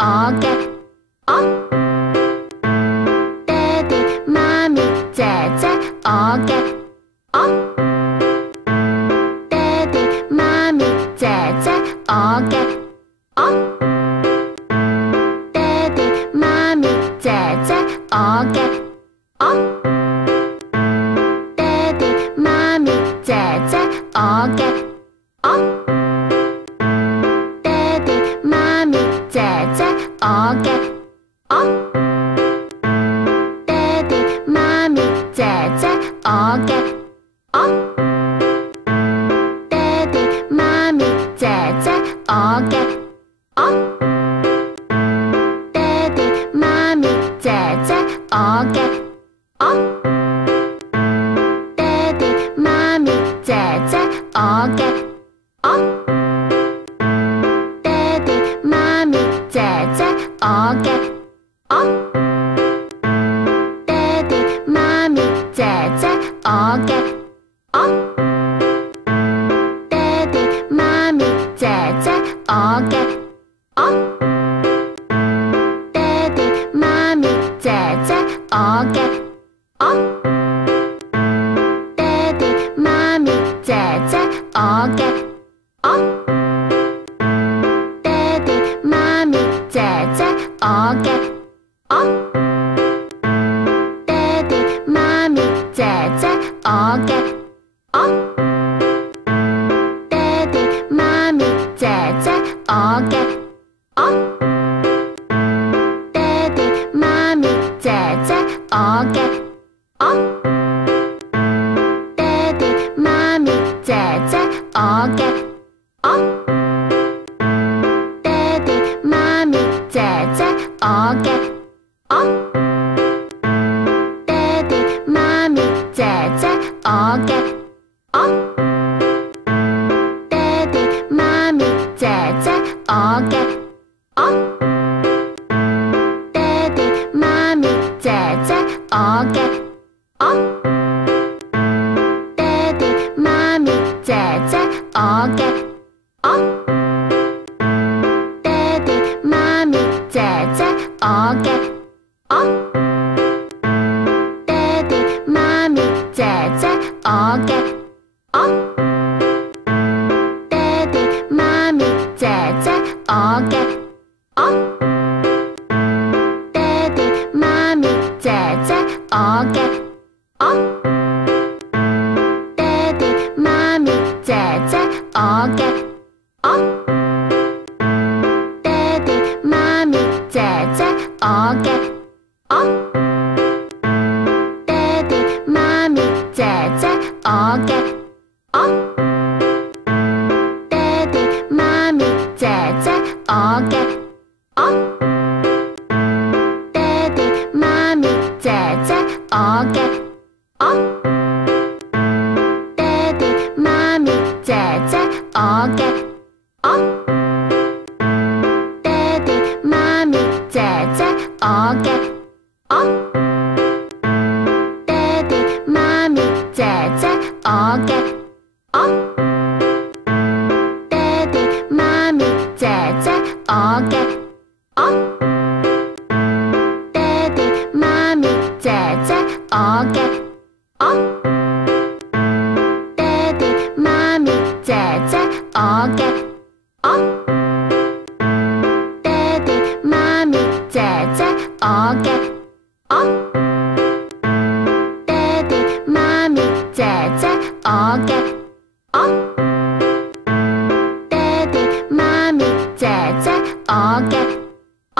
我嘅我，爹哋媽咪姐姐我嘅我，爹哋媽咪姐姐我嘅我，爹哋媽咪姐姐我嘅我，爹哋媽咪姐姐我嘅我。媽咪姐姐我嘅我，爹哋媽咪姐姐我嘅我，爹哋媽咪姐姐我嘅我，爹哋媽咪姐姐我嘅我，爹哋媽咪姐姐我嘅我。媽咪姐姐我嘅我，爹哋媽咪姐姐我嘅我，爹哋媽咪姐姐我嘅我，爹哋媽咪姐姐我嘅我，爹哋媽咪姐姐我嘅我。媽咪姐姐我嘅我，爹哋媽咪姐姐我嘅我，爹哋媽咪姐姐我嘅我，爹哋媽咪姐姐我嘅我，爹哋媽咪姐姐我嘅我。媽咪姐姐我嘅我，爹哋媽咪姐姐我嘅我，爹哋媽咪姐姐我嘅我，爹哋媽咪姐姐我嘅我，爹哋媽咪姐姐我嘅我。媽咪姐姐我嘅我，爹哋媽咪姐姐我嘅我，爹哋媽咪姐姐我嘅我，爹哋媽咪姐姐我嘅我，爹哋媽咪姐姐我嘅我。媽咪姐姐我嘅我，爹哋媽咪姐姐我嘅我，爹哋媽咪姐姐我嘅我，爹哋媽咪姐姐我嘅我，爹哋媽咪姐姐我嘅我。媽咪姐姐我嘅我，爹哋媽咪姐姐我嘅我，爹哋媽咪姐姐我嘅我，爹哋媽咪姐姐我嘅我，爹哋媽咪姐姐我嘅我。媽咪姐姐我嘅我，爹哋媽咪姐姐我嘅我，爹哋媽咪姐姐我嘅我，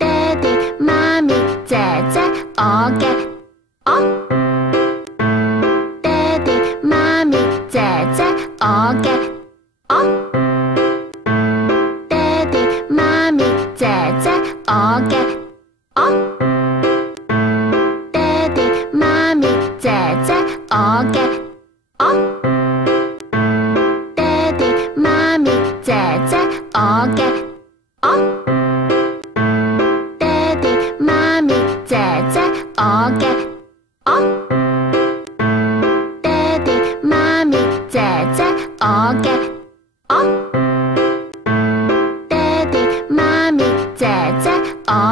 爹哋媽咪姐姐我嘅我，爹哋媽咪姐姐我嘅我。媽咪姐姐我嘅我，爹哋媽咪姐姐我嘅我，爹哋媽咪姐姐我嘅我，爹哋媽咪姐姐我嘅我，爹哋媽咪姐姐我嘅我。爹哋